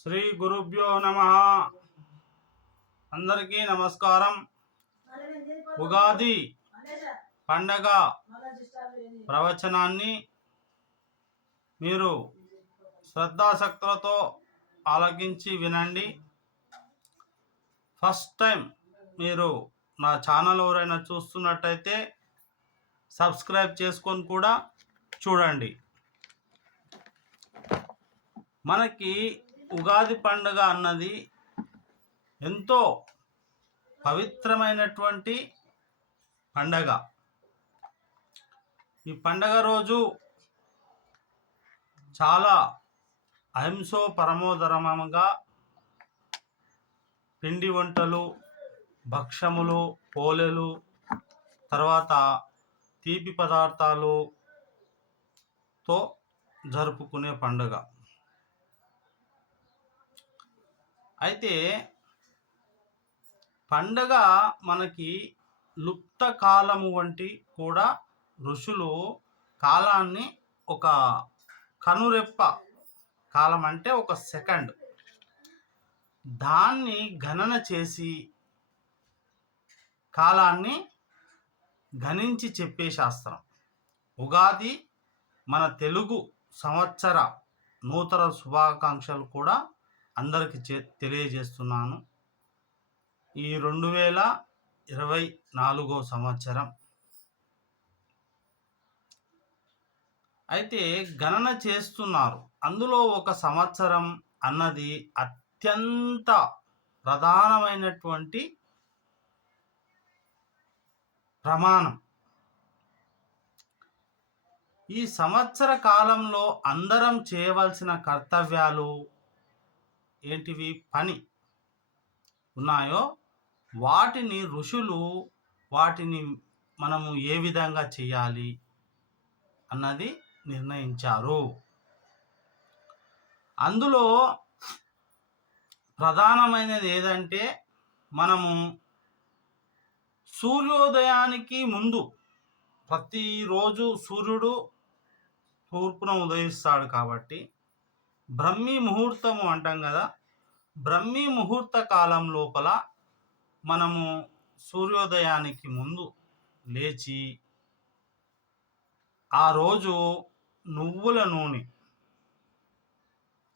శ్రీ గురుభ్యో నమ. అందరికీ నమస్కారం. ఉగాది పండగ ప్రవచనాన్ని మీరు శ్రద్ధాశక్తులతో ఆలకించి వినండి. ఫస్ట్ టైం మీరు నా ఛానల్ ఎవరైనా చూస్తున్నట్టయితే సబ్స్క్రైబ్ చేసుకొని కూడా చూడండి. మనకి ఉగాది పండుగ అన్నది ఎంతో పవిత్రమైనటువంటి పండగ. ఈ పండగ రోజు చాలా అహింసో పరమోదరమంగా పిండి వంటలు భక్షములు పోలేలు తర్వాత తీపి పదార్థాలుతో జరుపుకునే పండుగ. అయితే పండగ మనకి లుప్త కాలము వంటి కూడా ఋషులు కాలాన్ని ఒక కనురెప్ప కాలం అంటే ఒక సెకండ్. దాన్ని గణన చేసి కాలాన్ని గణించి చెప్పే శాస్త్రం. ఉగాది మన తెలుగు సంవత్సర నూతన శుభాకాంక్షలు కూడా అందరికి చే తెలియజేస్తున్నాను. ఈ రెండు వేల ఇరవై నాలుగో సంవత్సరం. అయితే గణన చేస్తున్నారు. అందులో ఒక సంవత్సరం అన్నది అత్యంత ప్రధానమైనటువంటి ప్రమాణం. ఈ సంవత్సర కాలంలో అందరం చేయవలసిన కర్తవ్యాలు ఏంటివి? పని ఉన్నాయో వాటిని ఋషులు వాటిని మనము ఏ విధంగా చేయాలి అన్నది నిర్ణయించారు. అందులో ప్రధానమైనది ఏదంటే మనము సూర్యోదయానికి ముందు ప్రతిరోజు సూర్యుడు తూర్పున ఉదయిస్తాడు కాబట్టి బ్రహ్మీ ముహూర్తము అంటాం కదా బ్రహ్మీ ముహూర్త కాలం లోపల మనము సూర్యోదయానికి ముందు లేచి ఆ రోజు నువ్వుల నూనె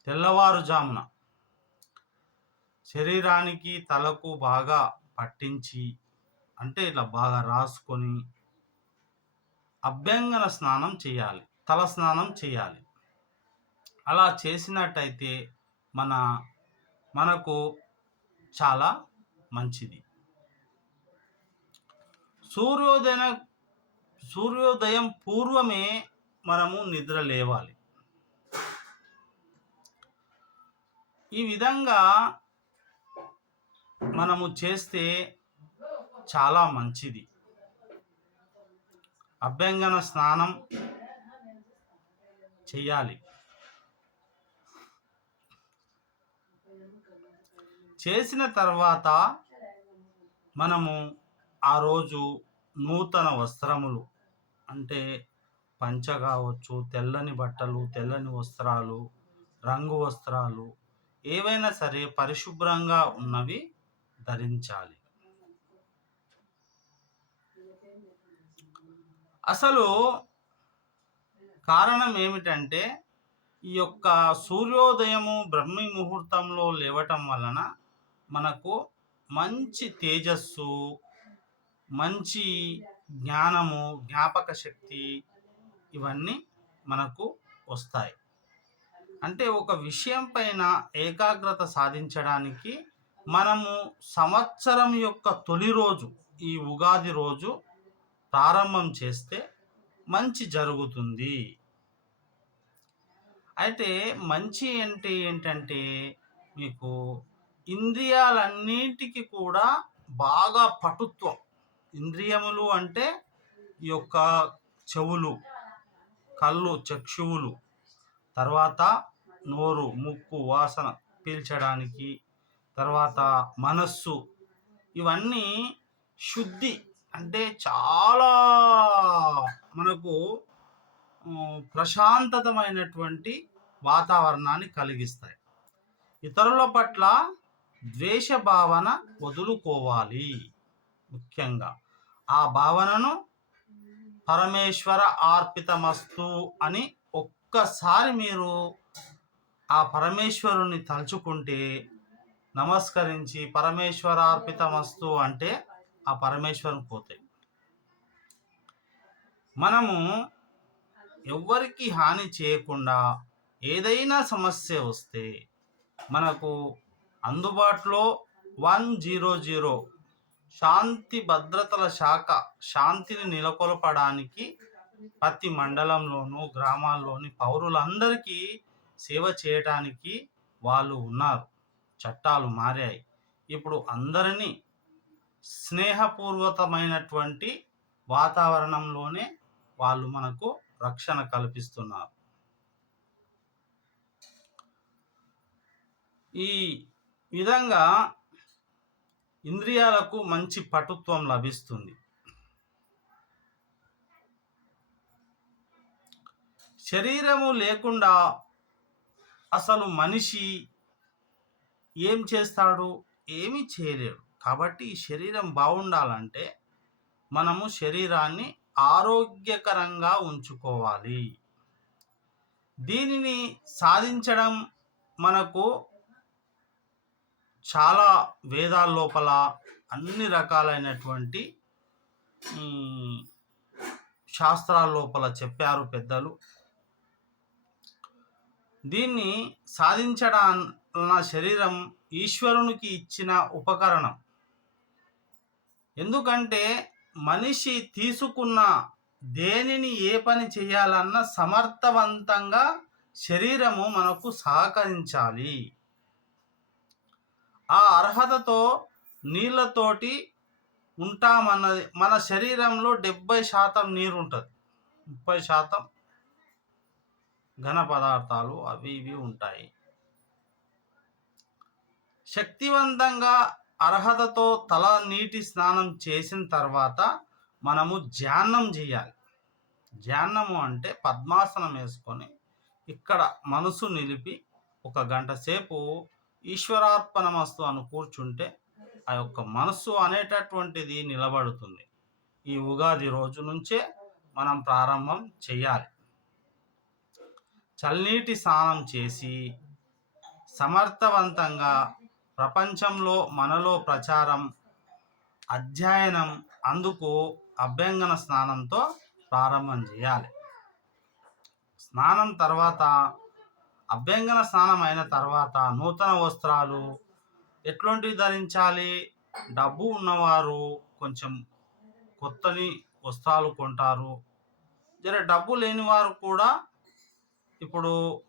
తెల్లవారుజామున శరీరానికి తలకు బాగా పట్టించి అంటే ఇట్లా బాగా రాసుకొని అభ్యంగన స్నానం చేయాలి తల స్నానం చేయాలి. అలా చేసినట్టయితే మన మనకు చాలా మంచిది. సూర్యోదయ సూర్యోదయం పూర్వమే మనము నిద్ర లేవాలి. ఈ విధంగా మనము చేస్తే చాలా మంచిది. అభ్యంగన స్నానం చేయాలి. చేసిన తర్వాత మనము ఆ రోజు నూతన వస్త్రములు అంటే పంచ కావచ్చు తెల్లని బట్టలు తెల్లని వస్త్రాలు రంగు వస్త్రాలు ఏవైనా సరే పరిశుభ్రంగా ఉన్నవి ధరించాలి. అసలు కారణం ఏమిటంటే ఈ యొక్క సూర్యోదయము బ్రహ్మి ముహూర్తంలో లేవటం వలన మనకు మంచి తేజస్సు మంచి జ్ఞానము జ్ఞాపక శక్తి ఇవన్నీ మనకు వస్తాయి. అంటే ఒక విషయం పైన ఏకాగ్రత సాధించడానికి మనము సంవత్సరం యొక్క తొలి రోజు ఈ ఉగాది రోజు ప్రారంభం చేస్తే మంచి జరుగుతుంది. అయితే మంచి అంటే ఏంటంటే మీకు ఇంద్రియాలన్నిటికీ కూడా బాగా పటుత్వం. ఇంద్రియములు అంటే ఈ యొక్క చెవులు కళ్ళు చక్షువులు తర్వాత నోరు ముక్కు వాసన పీల్చడానికి తర్వాత మనస్సు ఇవన్నీ శుద్ధి అంటే చాలా మనకు ప్రశాంతతమైనటువంటి వాతావరణాన్ని కలిగిస్తాయి. ఇతరుల పట్ల ద్వేష భావన వదులుకోవాలి ముఖ్యంగా. ఆ భావనను పరమేశ్వర అర్పితమస్తు అని ఒక్కసారి మీరు ఆ పరమేశ్వరుని తలుచుకుంటే నమస్కరించి పరమేశ్వర అర్పితమస్తు అంటే ఆ పరమేశ్వరం పోతాయి మనము ఎవ్వరికి హాని చేయకుండా ఏదైనా సమస్య వస్తే మనకు అందుబాటులో వన్ జీరో జీరో శాంతి భద్రతల శాఖ శాంతిని నెలకొల్పడానికి ప్రతి మండలంలోనూ గ్రామాల్లోని పౌరులందరికీ సేవ చేయటానికి వాళ్ళు ఉన్నారు. చట్టాలు మారాయి. ఇప్పుడు అందరినీ స్నేహపూర్వకమైనటువంటి వాతావరణంలోనే వాళ్ళు మనకు రక్షణ కల్పిస్తున్నారు. ఈ విధంగా ఇంద్రియాలకు మంచి పటుత్వం లభిస్తుంది. శరీరము లేకుండా అసలు మనిషి ఏం చేస్తాడు? ఏమీ చేయలేడు. కాబట్టి ఈ శరీరం బాగుండాలంటే మనము శరీరాన్ని ఆరోగ్యకరంగా ఉంచుకోవాలి. దీనిని సాధించడం మనకు చాలా వేదాల లోపల అన్ని రకాలైనటువంటి శాస్త్రాల లోపల చెప్పారు పెద్దలు. దీన్ని సాధించడం నా శరీరం ఈశ్వరునికి ఇచ్చిన ఉపకరణం. ఎందుకంటే మనిషి తీసుకున్న దేనిని ఏ పని చేయాలన్నా సమర్థవంతంగా శరీరము మనకు సహకరించాలి. ఆ అర్హతతో నీళ్ళతోటి ఉంటామన్నది మన శరీరంలో డెబ్బై శాతం నీరు ఉంటుంది ముప్పై శాతం ఘన పదార్థాలు అవి ఇవి ఉంటాయి. శక్తివంతంగా అర్హతతో తల నీటి స్నానం చేసిన తర్వాత మనము ధ్యానం చేయాలి. ధ్యానము అంటే పద్మాసనం వేసుకొని ఇక్కడ మనసు నిలిపి ఒక గంట సేపు ఈశ్వరార్పణమస్తు అని కూర్చుంటే ఆ యొక్క మనస్సు అనేటటువంటిది నిలబడుతుంది. ఈ ఉగాది రోజు నుంచే మనం ప్రారంభం చేయాలి. చల్లనీటి స్నానం చేసి సమర్థవంతంగా ప్రపంచంలో మనలో ప్రచారం అధ్యయనం అందుకు అభ్యంగన స్నానంతో ప్రారంభం చేయాలి. స్నానం తర్వాత అభ్యంగన స్నానం అయిన తర్వాత నూతన వస్త్రాలు ఎట్లాంటివి ధరించాలి? డబ్బు ఉన్నవారు కొంచెం కొత్తని వస్త్రాలు కొంటారు. జర డబ్బు లేని వారు కూడా ఇప్పుడు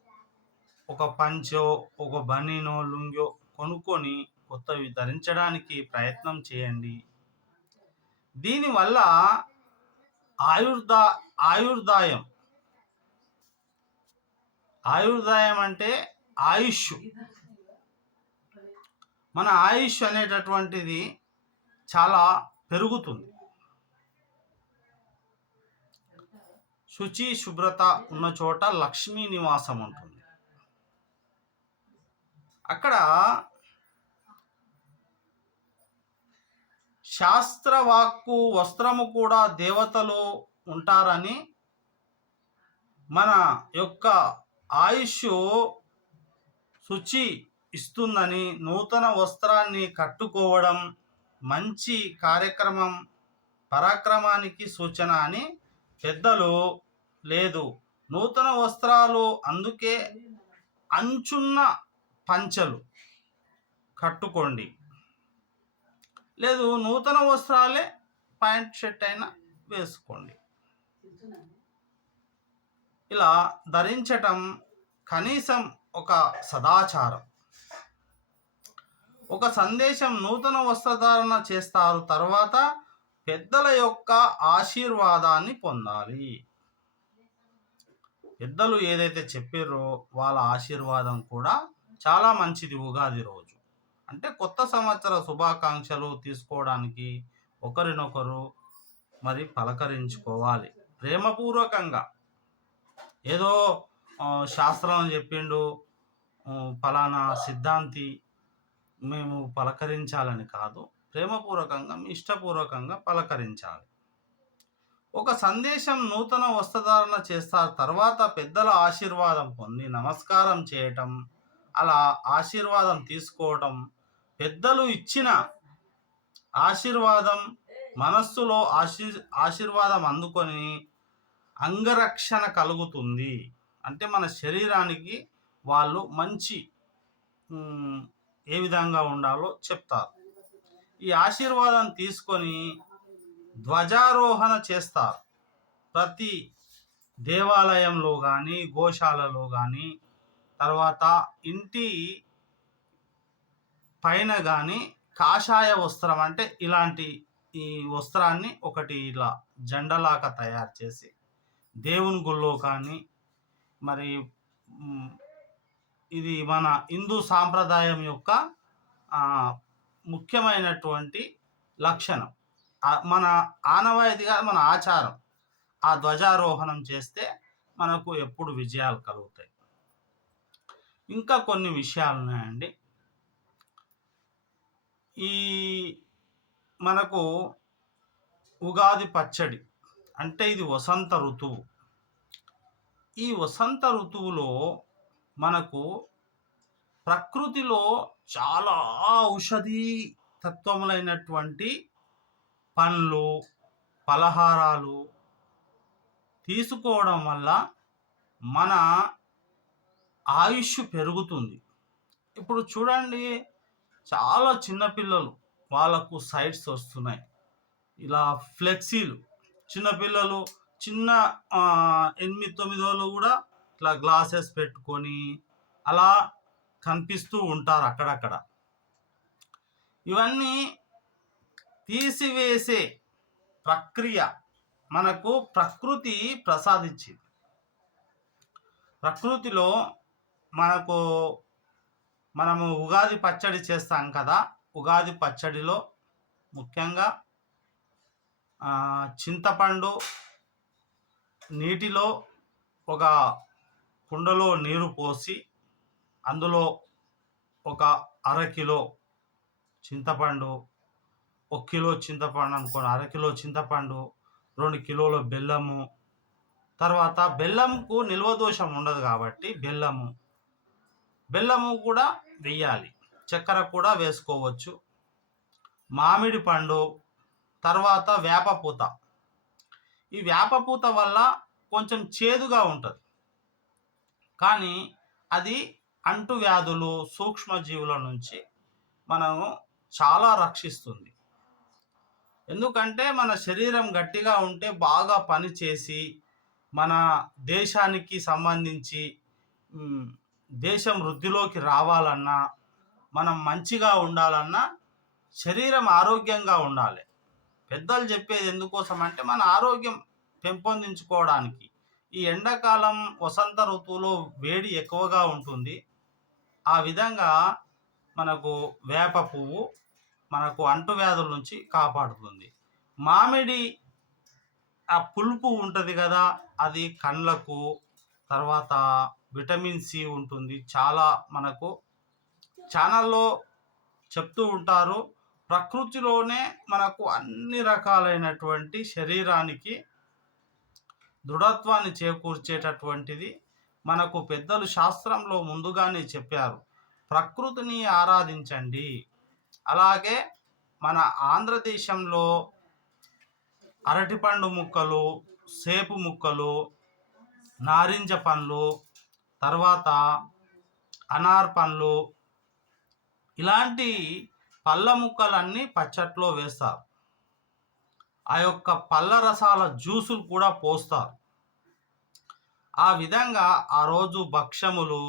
ఒక పంచో ఒక బనీనో లుంగో కొనుక్కొని కొత్తవి ధరించడానికి ప్రయత్నం చేయండి. దీనివల్ల ఆయుర్దా ఆయుర్దాయం. ఆయుర్దాయం అంటే ఆయుష్. మన ఆయుష్ అనేటటువంటిది చాలా పెరుగుతుంది. శుచి శుభ్రత ఉన్న చోట లక్ష్మీ నివాసం ఉంటుంది. అక్కడ శాస్త్రవాక్కు వస్త్రము కూడా దేవతలు ఉంటారని మన యొక్క ఆయుష్ శుచి ఇస్తుందని నూతన వస్త్రాన్ని కట్టుకోవడం మంచి కార్యక్రమం పరాక్రమానికి సూచన అని పెద్దలు లేదు. నూతన వస్త్రాలు అందుకే అంచున్న పంచలు కట్టుకోండి. లేదు నూతన వస్త్రాలే ప్యాంట్ షర్ట్ అయినా వేసుకోండి. ఇలా ధరించటం కనీసం ఒక సదాచారం. ఒక సందేశం నూతన వస్త్రధారణ చేస్తారు తర్వాత పెద్దల యొక్క ఆశీర్వాదాన్ని పొందాలి. పెద్దలు ఏదైతే చెప్పారో వాళ్ళ ఆశీర్వాదం కూడా చాలా మంచిది ఉగాది రోజు. అంటే కొత్త సంవత్సర శుభాకాంక్షలు తీసుకోవడానికి ఒకరినొకరు మరి పలకరించుకోవాలి ప్రేమపూర్వకంగా ఏదో శాస్త్రం చెప్పిండు ఫలానా సిద్ధాంతి మేము పలకరించాలని కాదు. ప్రేమపూర్వకంగా, ఇష్టపూర్వకంగా పలకరించాలి. ఒక సందేశం నూతన వస్త్రధారణ చేస్తారు. తర్వాత పెద్దల ఆశీర్వాదం పొంది నమస్కారం చేయటం, అలా ఆశీర్వాదం తీసుకోవటం, పెద్దలు ఇచ్చిన ఆశీర్వాదం మనస్సులో ఆశీ ఆశీర్వాదం అందుకొని అంగరక్షణ కలుగుతుంది. అంటే మన శరీరానికి వాళ్ళు మంచి ఏ విధంగా ఉండాలో చెప్తారు. ఈ ఆశీర్వాదం తీసుకొని ధ్వజారోహణ చేస్తారు. ప్రతి దేవాలయంలో కానీ గోశాలలో కానీ తర్వాత ఇంటి పైన కానీ కాషాయ వస్త్రం అంటే ఇలాంటి ఈ వస్త్రాన్ని ఒకటి ఇలా జెండలాగా తయారు చేసి దేవుని గుళ్ళో కానీ మరి ఇది మన హిందూ సాంప్రదాయం యొక్క ముఖ్యమైనటువంటి లక్షణం. మన ఆనవాయితీగా మన ఆచారం. ఆ ధ్వజారోహణం చేస్తే మనకు ఎప్పుడు విజయాలు కలుగుతాయి. ఇంకా కొన్ని విషయాలు ఉన్నాయండి ఈ మనకు ఉగాది పచ్చడి. అంటే ఇది వసంత ఋతువు. ఈ వసంత ఋతువులో మనకు ప్రకృతిలో చాలా ఔషధీ తత్వములైనటువంటి పండ్లు, పలహారాలు తీసుకోవడం వల్ల మన ఆయుష్ పెరుగుతుంది. ఇప్పుడు చూడండి చాలా చిన్నపిల్లలు వాళ్ళకు సైట్స్ వస్తున్నాయి. ఇలా ఫ్లెక్సీలు చిన్నపిల్లలు చిన్న ఎనిమిది 8, 9 కూడా ఇట్లా గ్లాసెస్ పెట్టుకొని అలా కనిపిస్తూ ఉంటారు అక్కడక్కడ. ఇవన్నీ తీసివేసే ప్రక్రియ మనకు ప్రకృతి ప్రసాదించింది. ప్రకృతిలో మనకు మనము ఉగాది పచ్చడి చేస్తాం కదా! ఉగాది పచ్చడిలో ముఖ్యంగా చింతపండు నీటిలో ఒక కుండలో నీరు పోసి అందులో ఒక అరకిలో చింతపండు, ఒక కిలో చింతపండు అనుకోండి. అరకిలో చింతపండు, రెండు కిలోల బెల్లము, తర్వాత బెల్లంకు నిల్వ దోషం ఉండదు కాబట్టి బెల్లము. బెల్లము కూడా వెయ్యాలి. చక్కెర కూడా వేసుకోవచ్చు. మామిడి పండు, తర్వాత వేపపూత. ఈ వేపపూత వల్ల కొంచెం చేదుగా ఉంటుంది కానీ అది అంటువ్యాధులు, సూక్ష్మజీవుల నుంచి మనము చాలా రక్షిస్తుంది. ఎందుకంటే మన శరీరం గట్టిగా ఉంటే బాగా పని చేసి, మన దేశానికి సంబంధించి దేశం వృద్ధిలోకి రావాలన్నా, మనం మంచిగా ఉండాలన్నా శరీరం ఆరోగ్యంగా ఉండాలి. పెద్దలు చెప్పేది ఎందుకోసం అంటే మన ఆరోగ్యం పెంపొందించుకోవడానికి. ఈ ఎండాకాలం, వసంత ఋతువులో వేడి ఎక్కువగా ఉంటుంది. ఆ విధంగా మనకు వేప పువ్వు మనకు అంటువ్యాధుల నుంచి కాపాడుతుంది. మామిడి ఆ పులుపు ఉంటుంది కదా అది కండ్లకు, తర్వాత విటమిన్ సి ఉంటుంది. చాలా మనకు ఛానల్‌లో చెప్తూ ఉంటారు. ప్రకృతిలోనే మనకు అన్ని రకాలైనటువంటి శరీరానికి దృఢత్వాన్ని చేకూర్చేటటువంటిది మనకు పెద్దలు శాస్త్రంలో ముందుగానే చెప్పారు. ప్రకృతిని ఆరాధించండి. అలాగే మన ఆంధ్రదేశంలో అరటిపండు ముక్కలు, సేపు ముక్కలు, నారింజ పండ్లు, తర్వాత అనార్ పండ్లు ఇలాంటి పళ్ళ ముక్కలన్నీ పచ్చట్లో వేస్తారు. ఆ యొక్క పళ్ళ రసాల జ్యూసులు కూడా పోస్తారు. ఆ విధంగా ఆ రోజు భక్ష్యములు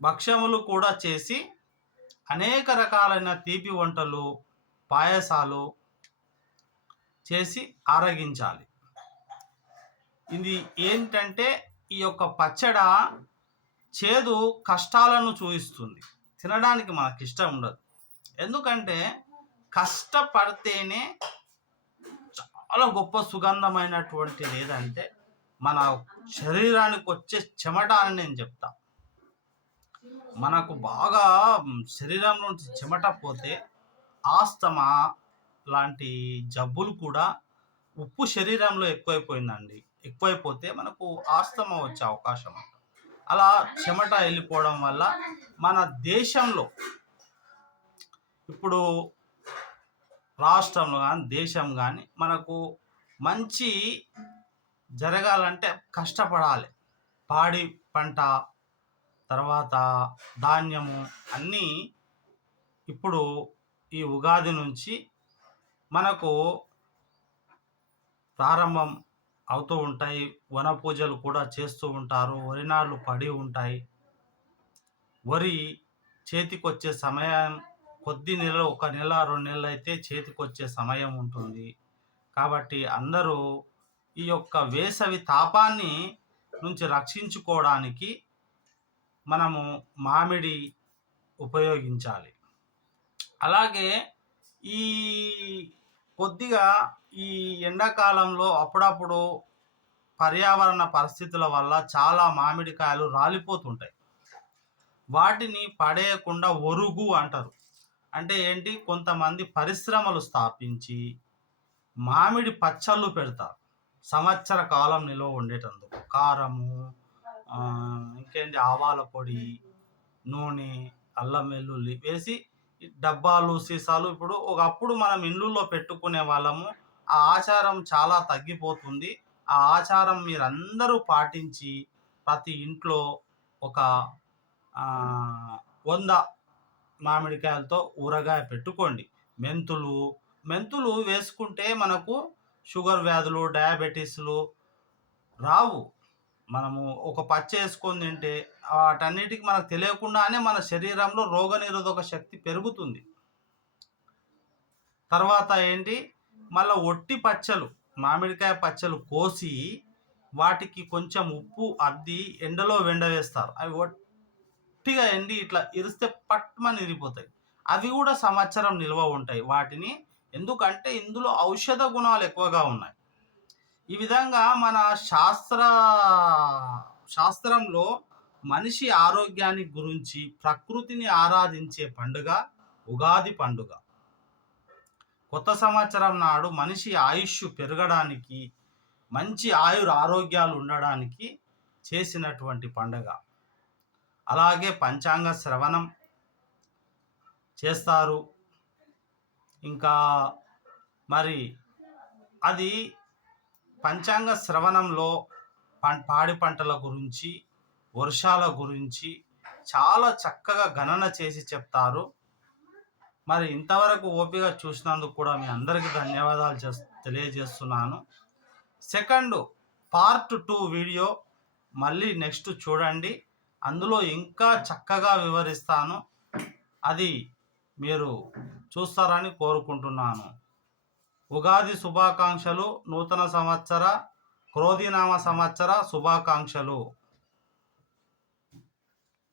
భక్ష్యములు కూడా చేసి అనేక రకాలైన తీపి వంటలు, పాయసాలు చేసి ఆరగించాలి. ఇది ఏంటంటే ఈ యొక్క పచ్చడ చేదు కష్టాలను చూపిస్తుంది తినడానికి మనకిష్టం ఉండదు. ఎందుకంటే కష్టపడితేనే చాలా గొప్ప సుగంధమైనటువంటిది ఏదంటే మన శరీరానికి వచ్చే చెమట అని నేను చెప్తా. మనకు బాగా శరీరంలో నుంచి చెమట పోతే ఆస్తమా లాంటి జబ్బులు కూడా ఉప్పు శరీరంలో ఎక్కువైపోయిందండి ఎక్కువైపోతే మనకు ఆస్తమా వచ్చే అవకాశం అలా చెమట వెళ్ళిపోవడం వల్ల మన దేశంలో ఇప్పుడు రాష్ట్రంలో కానీ దేశం కానీ మనకు మంచి జరగాలంటే కష్టపడాలి. పాడి పంట తర్వాత ధాన్యము అన్నీ ఇప్పుడు ఈ ఉగాది నుంచి మనకు ప్రారంభం అవుతూ ఉంటాయి. వన పూజలు కూడా చేస్తూ ఉంటారు. వరి నాట్లు పడి ఉంటాయి. వరి చేతికొచ్చే సమయం కొద్ది నెలలు ఒక నెల రెండు నెలలు అయితే చేతికొచ్చే సమయం ఉంటుంది. కాబట్టి అందరూ ఈ యొక్క వేసవి తాపాన్ని నుంచి రక్షించుకోవడానికి మనము మామిడి ఉపయోగించాలి. అలాగే ఈ కొద్దిగా ఈ ఎండాకాలంలో అప్పుడప్పుడు పర్యావరణ పరిస్థితుల వల్ల చాలా మామిడికాయలు రాలిపోతుంటాయి. వాటిని పడేయకుండా ఒరుగు అంటారు. అంటే ఏంటి? కొంతమంది పరిశ్రమలు స్థాపించి మామిడి పచ్చళ్ళు పెడతారు. సంవత్సర కాలం నిల్వ ఉండేటందుకు కారము ఇంకేంటి? ఆవాల పొడి నూనె అల్లం వెల్లుల్లి వేసి డబ్బాలు సీసాలు ఇప్పుడు ఒకప్పుడు మనం ఇండ్లలో పెట్టుకునే వాళ్ళము. ఆ ఆచారం చాలా తగ్గిపోతుంది. ఆ ఆచారం మీరందరూ పాటించి ప్రతి ఇంట్లో ఒక వంద మామిడికాయలతో ఊరగాయ పెట్టుకోండి. మెంతులు మెంతులు వేసుకుంటే మనకు షుగర్ వ్యాధులు డయాబెటీస్లు రావు. మనము ఒక పచ్చ వేసుకొని తింటే వాటన్నిటికి మనకు తెలియకుండానే మన శరీరంలో రోగనిరోధక శక్తి పెరుగుతుంది. తర్వాత ఏంటి? మళ్ళీ ఒట్టి పచ్చలు మామిడికాయ పచ్చలు కోసి వాటికి కొంచెం ఉప్పు అద్ది ఎండలో వెండవేస్తారు అవి ఒట్టిగా ఎండి ఇట్లా ఇరిస్తే పట్టుమని ఇరిగిపోతాయి అవి కూడా సంవత్సరం నిల్వ ఉంటాయి. వాటిని ఎందుకంటే ఇందులో ఔషధ గుణాలు ఎక్కువగా ఉన్నాయి. ఈ విధంగా మన శాస్త్ర శాస్త్రంలో మనిషి ఆరోగ్యాన్ని గురించి ప్రకృతిని ఆరాధించే పండుగ ఉగాది పండుగ. కొత్త సంవత్సరం నాడు మనిషి ఆయుష్ పెరగడానికి మంచి ఆయుర ఆరోగ్యాలు ఉండడానికి చేసినటువంటి పండుగ. అలాగే పంచాంగ శ్రవణం చేస్తారు. ఇంకా మరి అది పంచాంగ శ్రవణంలో పం- పాడి పంటల గురించి వర్షాల గురించి చాలా చక్కగా గణన చేసి చెప్తారు. మరి ఇంతవరకు ఓపిక చూసినందుకు కూడా మీ అందరికీ ధన్యవాదాలు చేస్ తెలియజేస్తున్నాను. సెకండ్ పార్ట్ టూ వీడియో మళ్ళీ నెక్స్ట్ చూడండి. అందులో ఇంకా చక్కగా వివరిస్తాను. అది మీరు చూస్తారని కోరుకుంటున్నాను. ఉగాది శుభాకాంక్షలు నూతన సంవత్సర క్రోధినామ సంవత్సర శుభాకాంక్షలు.